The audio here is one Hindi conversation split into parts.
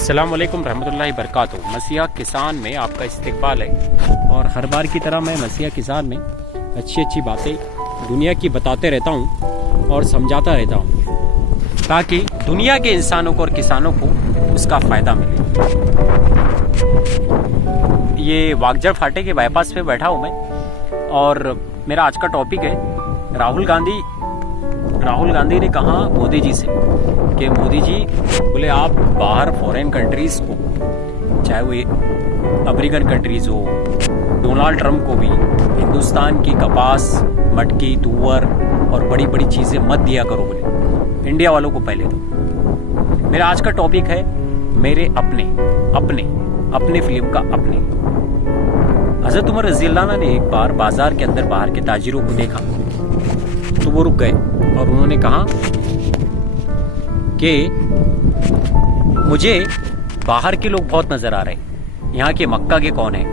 अस्सलाम वालेकुम रहमतुल्लाहि बरकातुहू। मसीहा किसान में आपका इस्तकबाल है और हर बार की तरह मैं मसीहा किसान में अच्छी अच्छी बातें दुनिया की बताते रहता हूँ और समझाता रहता हूँ ताकि दुनिया के इंसानों को और किसानों को उसका फ़ायदा मिले। ये वागजर फाटे के बाईपास पे बैठा हूँ मैं और मेरा आज का टॉपिक है राहुल गांधी ने कहा मोदी जी से कि मोदी जी बोले आप बाहर फॉरेन कंट्रीज को, चाहे वो अमेरिकन कंट्रीज हो, डोनाल्ड ट्रंप को भी हिंदुस्तान की कपास, मटकी, तुअर और बड़ी बड़ी चीज़ें मत दिया करो, बोले इंडिया वालों को पहले दो। मेरा आज का टॉपिक है मेरे अपने फिल्म का अपने। हज़रत उमर रज़ियल्लाहु ने एक बार बाजार के अंदर बाहर के ताजिरों को देखा तो वो रुक गए और उन्होंने कहा कि मुझे बाहर के लोग बहुत नजर आ रहे हैं, यहाँ के मक्का के कौन है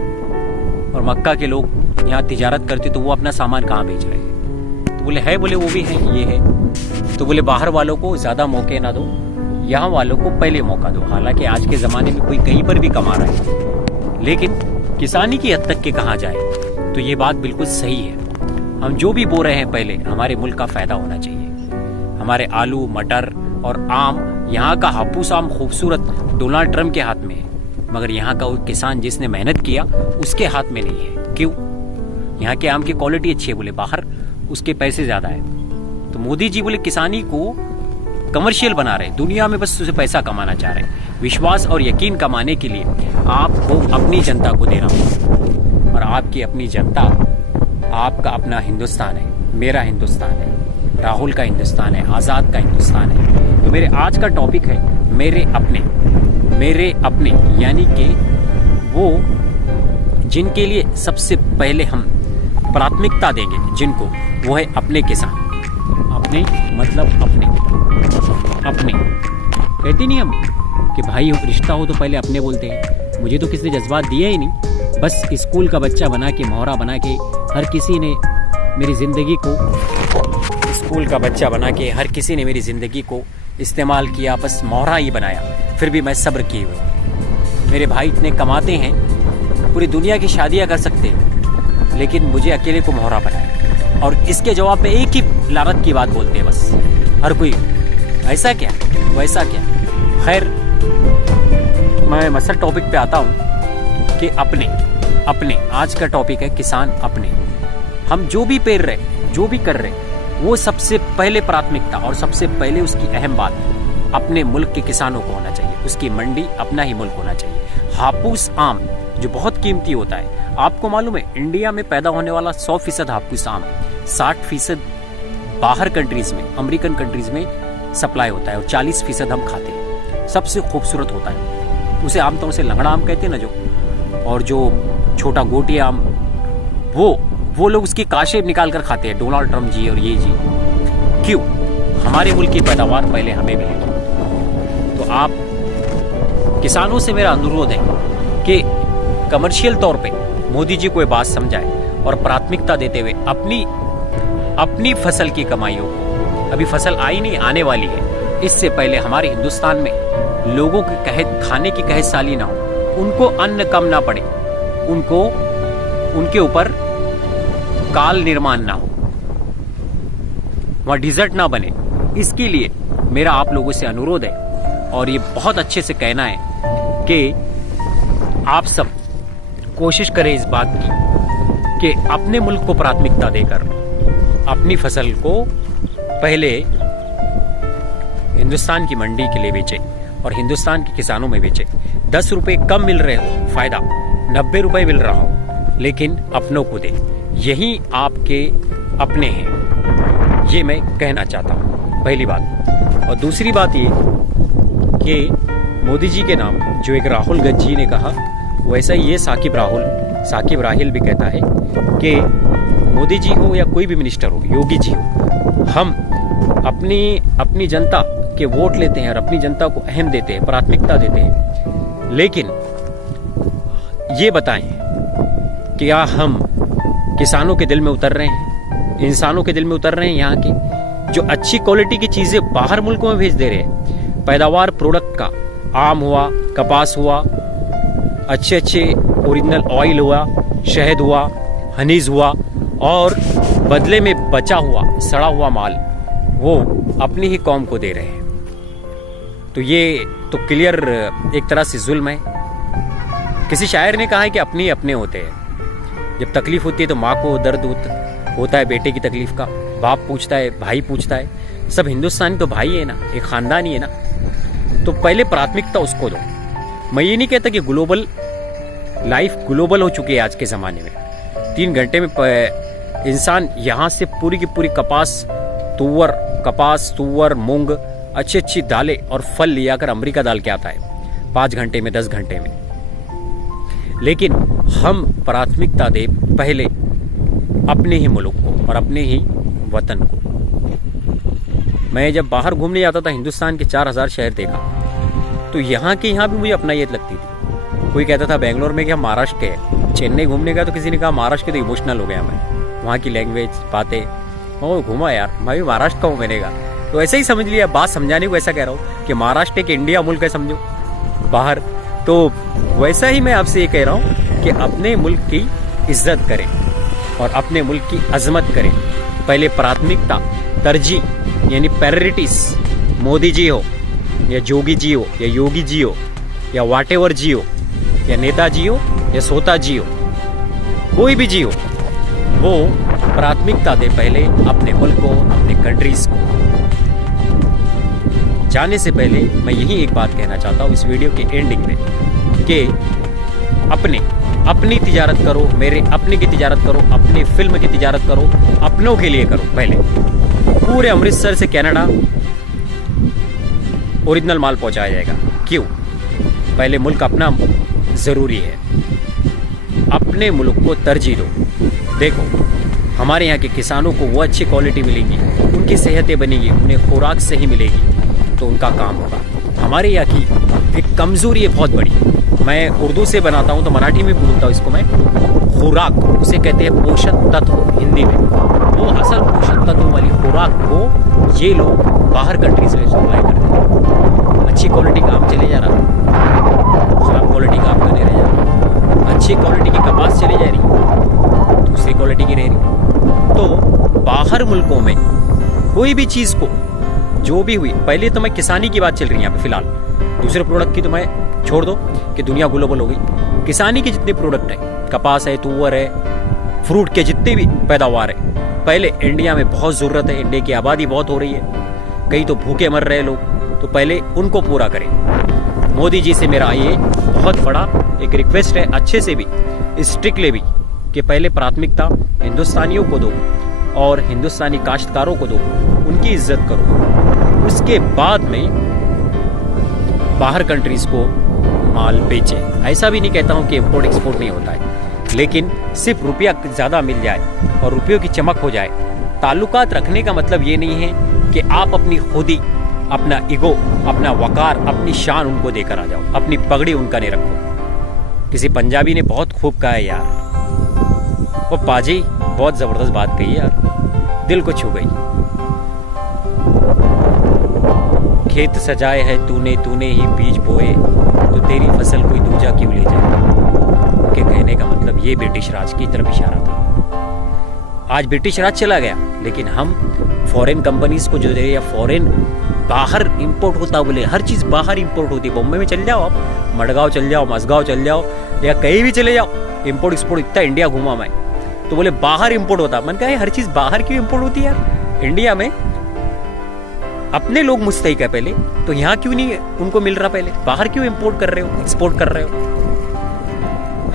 और मक्का के लोग यहाँ तिजारत करते तो वो अपना सामान कहाँ बेच रहे हैं। तो बोले है, बोले वो भी है, ये है। तो बोले बाहर वालों को ज़्यादा मौके ना दो, यहाँ वालों को पहले मौका दो। हालांकि आज के ज़माने में कोई कहीं पर भी कमा रहा है, लेकिन किसानी की हद तक के कहाँ जाए तो ये बात बिल्कुल सही है। हम जो भी बो रहे हैं पहले हमारे मुल्क का फ़ायदा होना चाहिए। हमारे आलू, मटर और आम, यहाँ का हापूस आम खूबसूरत डोनाल्ड ट्रंप के हाथ में है, मगर यहाँ का वो किसान जिसने मेहनत किया उसके हाथ में नहीं है। क्यों? यहाँ के आम की क्वालिटी अच्छी है, बोले बाहर उसके पैसे ज़्यादा है। तो मोदी जी बोले किसानी को कमर्शियल बना रहे, दुनिया में बस उसे पैसा कमाना चाह रहे हैं। विश्वास और यकीन कमाने के लिए आपको अपनी जनता को देना होगा और आपकी अपनी जनता आपका अपना हिंदुस्तान है, मेरा हिंदुस्तान है, राहुल का हिंदुस्तान है, आज़ाद का हिंदुस्तान है। तो मेरे आज का टॉपिक है मेरे अपने, यानी कि वो जिनके लिए सबसे पहले हम प्राथमिकता देंगे, जिनको वो है अपने किसान। अपने मतलब अपने कहते नहीं हम कि भाई रिश्ता हो तो पहले अपने बोलते हैं। मुझे तो किसी ने जज्बात दिए ही नहीं, बस स्कूल का बच्चा बना के, मोहरा बना के हर किसी ने मेरी ज़िंदगी को इस्तेमाल किया, बस मोहरा ही बनाया। फिर भी मैं सब्र किए हुए। मेरे भाई इतने कमाते हैं, पूरी दुनिया की शादियां कर सकते हैं, लेकिन मुझे अकेले को मोहरा बनाया। और इसके जवाब में एक ही लानत की बात बोलते हैं बस हर कोई, ऐसा क्या वैसा क्या। खैर, मैं मसल टॉपिक पे आता हूँ कि अपने आज का टॉपिक है किसान अपने। हम जो भी पेर रहे, जो भी कर रहे, वो सबसे पहले प्राथमिकता और सबसे पहले उसकी अहम बात अपने मुल्क के किसानों को होना चाहिए। उसकी मंडी अपना ही मुल्क होना चाहिए। हापूस आम जो बहुत कीमती होता है, आपको मालूम है इंडिया में पैदा होने वाला 100% हापूस आम 60% बाहर कंट्रीज में, अमेरिकन कंट्रीज में सप्लाई होता है और 40% हम खाते हैं। सबसे खूबसूरत होता है, उसे आमतौर से लंगड़ा आम कहते हैं ना जो, और जो छोटा गोटी आम, वो लोग उसकी काशे निकाल कर खाते हैं, डोनाल्ड ट्रंप जी और ये जी। क्यों? हमारे मुल्क की पैदावार पहले हमें मिलेगी। तो आप किसानों से मेरा अनुरोध है कि कमर्शियल तौर पे मोदी जी को ये बात समझाए और प्राथमिकता देते हुए अपनी फसल की कमाइयों को, अभी फसल आई नहीं, आने वाली है, इससे पहले हमारे हिंदुस्तान में लोगों के खाने की कहे साली ना हो, उनको अन्न कम ना पड़े, उनके ऊपर काल निर्माण ना हो, वहाँ डिजर्ट ना बने। इसके लिए मेरा आप लोगों से अनुरोध है और ये बहुत अच्छे से कहना है कि आप सब कोशिश करें इस बात की कि अपने मुल्क को प्राथमिकता देकर अपनी फसल को पहले हिंदुस्तान की मंडी के लिए बेचे और हिंदुस्तान के किसानों में बेचे। 10 रुपए कम मिल रहे हो फायदा, 90 रुपए मिल रहा हो, लेकिन अपनों को दे। यही आपके अपने हैं, ये मैं कहना चाहता हूँ, पहली बात। और दूसरी बात ये कि मोदी जी के नाम जो एक राहुल गज्जी ने कहा, वैसा ही ये साकिब राहिल भी कहता है कि मोदी जी हो या कोई भी मिनिस्टर हो, योगी जी हो, हम अपनी जनता के वोट लेते हैं और अपनी जनता को अहम देते हैं, प्राथमिकता देते हैं, लेकिन ये बताएं क्या हम किसानों के दिल में उतर रहे हैं, इंसानों के दिल में उतर रहे हैं, यहाँ की जो अच्छी क्वालिटी की चीजें बाहर मुल्कों में भेज दे रहे हैं, पैदावार प्रोडक्ट का आम हुआ, कपास हुआ, अच्छे अच्छे ओरिजिनल ऑयल हुआ, शहद हुआ, हनीज हुआ, और बदले में बचा हुआ सड़ा हुआ माल वो अपनी ही कौम को दे रहे हैं। तो ये तो क्लियर एक तरह से जुल्म है। किसी शायर ने कहा है कि अपने ही अपने होते हैं। जब तकलीफ होती है तो माँ को दर्द होता है बेटे की तकलीफ का, बाप पूछता है, भाई पूछता है, सब हिंदुस्तानी तो भाई है ना, एक खानदानी है ना। तो पहले प्राथमिकता उसको दो। मैं ये नहीं कहता कि ग्लोबल लाइफ ग्लोबल हो चुकी है आज के ज़माने में। 3 घंटे में इंसान यहाँ से पूरी की पूरी कपास, तुअर, मूंग, अच्छी अच्छी दालें और फल ले आकर अमेरिका डाल के आता है 5 घंटे में, 10 घंटे में। लेकिन हम प्राथमिकता दे पहले अपने ही मुल्क को और अपने ही वतन को। मैं जब बाहर घूमने जाता था, हिंदुस्तान के 4000 शहर देखा, तो यहाँ भी मुझे अपनायत लगती थी। कोई कहता था बेंगलोर में कि हम महाराष्ट्र के हैं। चेन्नई घूमने गया तो किसी ने कहा महाराष्ट्र के, तो इमोशनल हो गया मैं। वहाँ की लैंग्वेज, बातें, ओ घूमा यार, मैं भी महाराष्ट्र का हूँ। मैंने कहा तो ऐसा ही समझ लिया, बात समझाने को ऐसा कह रहा हूँ कि महाराष्ट्र एक इंडिया मुल्क है समझो बाहर। तो वैसा ही मैं आपसे ये कह रहा हूँ कि अपने मुल्क की इज्जत करें और अपने मुल्क की अजमत करें। पहले प्राथमिकता, तरजीह यानी प्रायोरिटीज, मोदी जी हो या जोगी जी हो या योगी जी हो या व्हाटएवर जी हो या नेताजी हो या सोता जी हो, कोई भी जी हो, वो प्राथमिकता दे पहले अपने मुल्क को, अपने कंट्रीज को। जाने से पहले मैं यही एक बात कहना चाहता हूँ इस वीडियो के एंडिंग में कि अपनी तिजारत करो, मेरे अपने की तिजारत करो, अपने फिल्म की तिजारत करो, अपनों के लिए करो। पहले पूरे अमृतसर से कनाडा ओरिजिनल माल पहुंचाया जाएगा। क्यों? पहले मुल्क अपना जरूरी है। अपने मुल्क को तरजीह दो। देखो हमारे यहाँ के किसानों को वो अच्छी क्वालिटी मिलेंगी, उनकी सेहतें बनेगी, उन्हें खुराक सही मिलेगी तो उनका काम होगा। हमारे यहाँ की एक कमजोरी है बहुत बड़ी, मैं उर्दू से बनाता हूँ तो मराठी में बोलता हूँ इसको मैं, खुराक, उसे कहते हैं पोषक तत्व हिंदी में। वो असल पोषक तत्व वाली खुराक को ये लोग बाहर कंट्री से सप्लाई करते हैं। अच्छी क्वालिटी का आम चले जा रहा, खराब क्वालिटी का आम का नहीं रह जा रहा, अच्छी क्वालिटी की कपास चली जा रही, दूसरी क्वालिटी की रह रही। तो बाहर मुल्कों में कोई भी चीज़ को जो भी हुई, पहले तो मैं किसानी की बात चल रही है यहाँ पे फिलहाल, दूसरे प्रोडक्ट की तो मैं छोड़ दो कि दुनिया ग्लोबल हो गई। किसानी के जितने प्रोडक्ट है, कपास है, तुअर है, फ्रूट के जितने भी पैदावार है, पहले इंडिया में बहुत ज़रूरत है। इंडिया की आबादी बहुत हो रही है, कई तो भूखे मर रहे लोग, तो पहले उनको पूरा करें। मोदी जी से मेरा ये बहुत बड़ा एक रिक्वेस्ट है, अच्छे से भी स्ट्रिक्टली भी, कि पहले प्राथमिकता हिंदुस्तानियों को दो और हिंदुस्तानी काश्तकारों को दो, उनकी इज्जत करो। उसके बाद में बाहर कंट्रीज को माल बेचे। ऐसा भी नहीं कहता हूं कि इंपोर्ट एक्सपोर्ट नहीं होता है, लेकिन सिर्फ रुपया ज़्यादा मिल जाए और रुपयों की चमक हो जाए। ताल्लुकात रखने का मतलब ये नहीं है कि आप अपनी खुदी, अपना ईगो, अपना वकार, अपनी शान उनको देकर आ जाओ, अपनी पगड़ी उनका नहीं रखो। किसी पंजाबी ने बहुत खूब कहा है यार, वो पाजी बहुत ज़बरदस्त बात कही यार, दिल को छू गई। खेत सजाए है तूने, तूने ही बीज बोए, तो तेरी फसल कोई दूजा क्यों ले जाए। उनके कहने का मतलब ये ब्रिटिश राज की तरफ इशारा था। आज ब्रिटिश राज चला गया, लेकिन हम फॉरेन कंपनीज को जो दे, या फॉरेन बाहर इंपोर्ट होता बोले, हर चीज़ बाहर इंपोर्ट होती है। बॉम्बे में चल जाओ आप, मडगांव चल जाओ, मसगांव चल जाओ, या कहीं भी चले जाओ, इंपोर्ट एक्सपोर्ट, इतना इंडिया घूमा मैं, तो बोले बाहर इंपोर्ट होता। मन कहा हर चीज़ बाहर क्यों इंपोर्ट होती है यार, इंडिया में अपने लोग मुस्तहिक है पहले, तो यहाँ क्यों नहीं उनको मिल रहा पहले, बाहर क्यों इंपोर्ट कर रहे हो, एक्सपोर्ट कर रहे हो।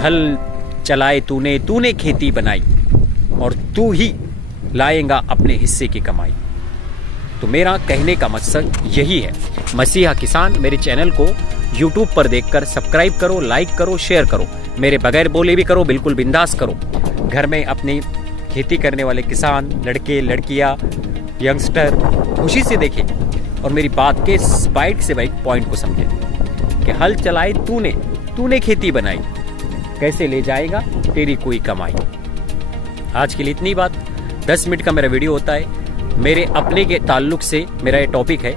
हल चलाए तूने, तूने खेती बनाई, और तू ही लाएगा अपने हिस्से की कमाई। तो मेरा कहने का मकसद यही है। मसीहा किसान मेरे चैनल को यूट्यूब पर देखकर सब्सक्राइब करो, लाइक करो, शेयर करो, मेरे बगैर बोले भी करो, बिल्कुल बिंदास करो। घर में अपनी खेती करने वाले किसान, लड़के लड़कियां, यंगस्टर खुशी से देखें और मेरी बात के बाइट से बाइट पॉइंट को समझें कि हल चलाए तूने, तूने खेती बनाई, कैसे ले जाएगा तेरी कोई कमाई। आज के लिए इतनी बात। 10 मिनट का मेरा वीडियो होता है। मेरे अपने के ताल्लुक से मेरा ये टॉपिक है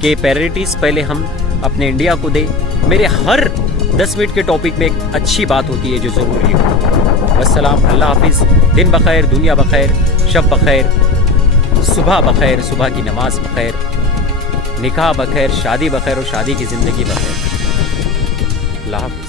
कि प्रायोरिटीज़ पहले हम अपने इंडिया को दे। मेरे हर 10 मिनट के टॉपिक में एक अच्छी बात होती है जो ज़रूरी हो। वस्सलाम, अल्लाह हाफिज़, दिन बखैर, दुनिया बखैर, शब बखैर, सुबह बखैर, सुबह की नमाज बखैर, निकाह बखैर, शादी बखैर और शादी की ज़िंदगी बखैर। अल्लाह हाफ़िज़।